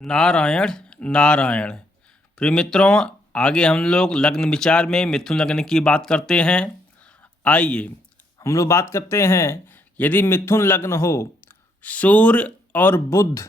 नारायण नारायण। प्रिय मित्रों, आगे हम लोग लग्न विचार में मिथुन लग्न की बात करते हैं। आइए हम लोग बात करते हैं, यदि मिथुन लग्न हो, सूर्य और बुध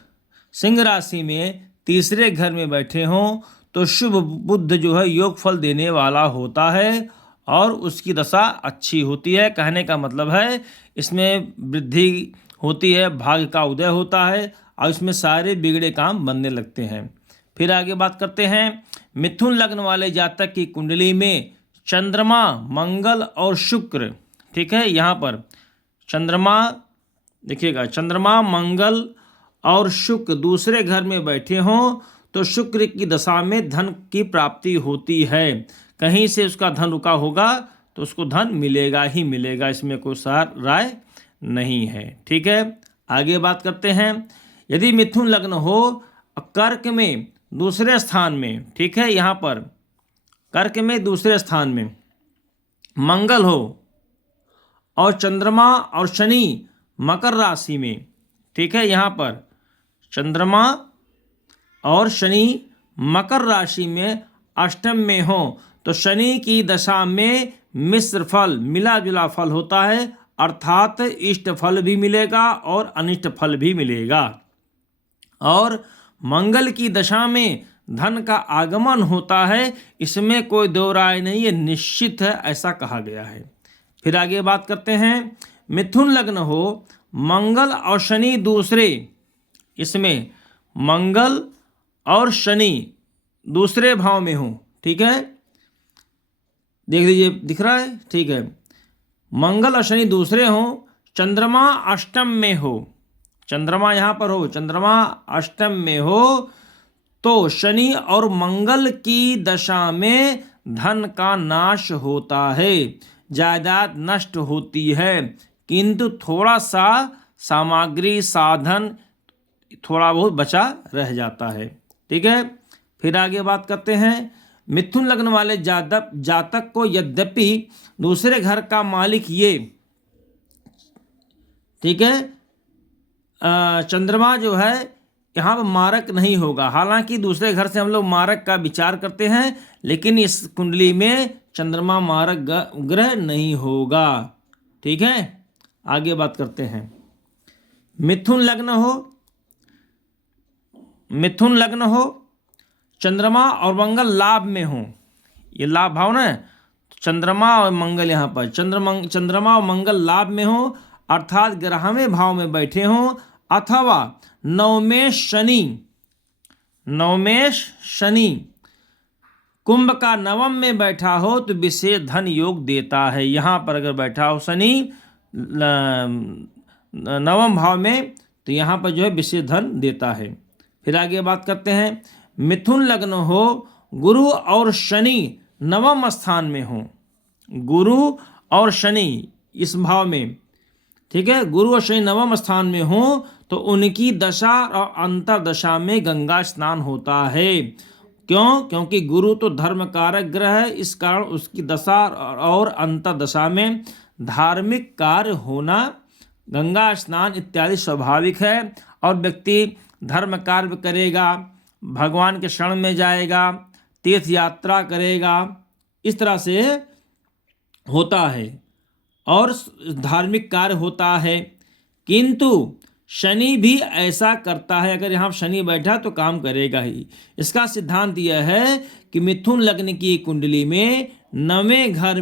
सिंह राशि में तीसरे घर में बैठे हों तो शुभ बुध जो है योग फल देने वाला होता है और उसकी दशा अच्छी होती है। कहने का मतलब है इसमें वृद्धि होती है, भाग्य का उदय होता है और इसमें सारे बिगड़े काम बनने लगते हैं। फिर आगे बात करते हैं, मिथुन लग्न वाले जातक की कुंडली में चंद्रमा, मंगल और शुक्र, ठीक है, यहाँ पर चंद्रमा देखिएगा, चंद्रमा, मंगल और शुक्र दूसरे घर में बैठे हों तो शुक्र की दशा में धन की प्राप्ति होती है। कहीं से उसका धन रुका होगा तो उसको धन मिलेगा ही मिलेगा, इसमें कोई सार राय नहीं है। ठीक है, आगे बात करते हैं, यदि मिथुन लग्न हो कर्क में दूसरे स्थान में, ठीक है, यहाँ पर कर्क में दूसरे स्थान में मंगल हो और चंद्रमा और शनि मकर राशि में, ठीक है, यहाँ पर चंद्रमा और शनि मकर राशि में अष्टम में हो तो शनि की दशा में मिश्र फल, मिला जुला फल होता है, अर्थात इष्ट फल भी मिलेगा और अनिष्ट फल भी मिलेगा। और मंगल की दशा में धन का आगमन होता है, इसमें कोई दो राय नहीं, ये निश्चित है, ऐसा कहा गया है। फिर आगे बात करते हैं, मिथुन लग्न हो मंगल और शनि दूसरे, इसमें मंगल और शनि दूसरे भाव में हो, ठीक है, देख लीजिए दिख रहा है, ठीक है, मंगल और शनि दूसरे हो, चंद्रमा अष्टम में हो, चंद्रमा यहाँ पर हो, चंद्रमा अष्टम में हो तो शनि और मंगल की दशा में धन का नाश होता है, जायदाद नष्ट होती है, किंतु थोड़ा सा सामग्री साधन थोड़ा बहुत बचा रह जाता है। ठीक है, फिर आगे बात करते हैं, मिथुन लग्न वाले जातक को यद्यपि दूसरे घर का मालिक ये, ठीक है, चंद्रमा जो है यहाँ पर मारक नहीं होगा। हालांकि दूसरे घर से हम लोग मारक का विचार करते हैं, लेकिन इस कुंडली में चंद्रमा मारक ग्रह नहीं होगा। ठीक है, आगे बात करते हैं, मिथुन लग्न हो चंद्रमा और मंगल लाभ में हो, ये लाभ भाव ना, चंद्रमा और मंगल यहाँ पर चंद्रमा और मंगल लाभ में हो, अर्थात ग्रहवें भाव में बैठे हों, अथवा नवमेश शनि कुंभ का नवम में बैठा हो तो विशेष धन योग देता है। यहाँ पर अगर बैठा हो शनि नवम भाव में तो यहाँ पर जो है विशेष धन देता है। फिर आगे बात करते हैं, मिथुन लग्न हो गुरु और शनि नवम स्थान में हो, गुरु और शनि इस भाव में, ठीक है, गुरु और शनि नवम स्थान में हो तो उनकी दशा और अंतरदशा में गंगा स्नान होता है। क्यों? क्योंकि गुरु तो धर्म कारक ग्रह है, इस कारण उसकी दशा और अंतरदशा में धार्मिक कार्य होना, गंगा स्नान इत्यादि स्वाभाविक है। और व्यक्ति धर्म कार्य करेगा, भगवान के शरण में जाएगा, तीर्थ यात्रा करेगा, इस तरह से होता है और धार्मिक कार्य होता है। किंतु शनि भी ऐसा करता है, अगर यहाँ शनि बैठा तो काम करेगा ही। इसका सिद्धांत यह है कि मिथुन लग्न की कुंडली में नवें घर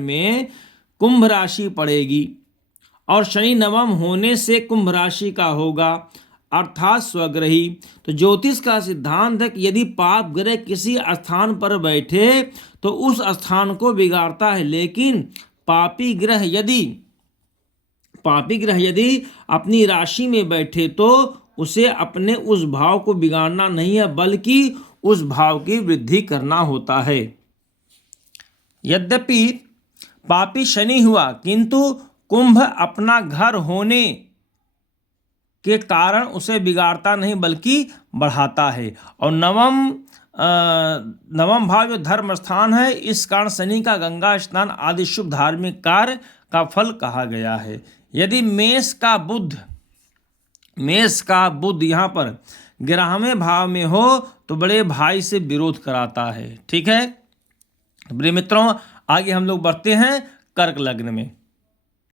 में कुंभ राशि पड़ेगी और शनि नवम होने से कुंभ राशि का होगा, अर्थात स्वग्रही। तो ज्योतिष का सिद्धांत है कि यदि पाप ग्रह किसी स्थान पर बैठे तो उस स्थान को बिगाड़ता है, लेकिन पापी ग्रह यदि अपनी राशि में बैठे तो उसे अपने उस भाव को बिगाड़ना नहीं है, बल्कि उस भाव की वृद्धि करना होता है। यद्यपि पापी शनि हुआ, किंतु कुंभ अपना घर होने के कारण उसे बिगाड़ता नहीं बल्कि बढ़ाता है। और नवम भाव जो धर्म स्थान है, इस कारण शनि का गंगा स्नान आदि शुभ धार्मिक कार्य का फल कहा गया है। यदि मेष का बुध मेष का बुध यहाँ पर ग्यारहवें भाव में हो तो बड़े भाई से विरोध कराता है। ठीक है प्रिय मित्रों, आगे हम लोग बढ़ते हैं कर्क लग्न में।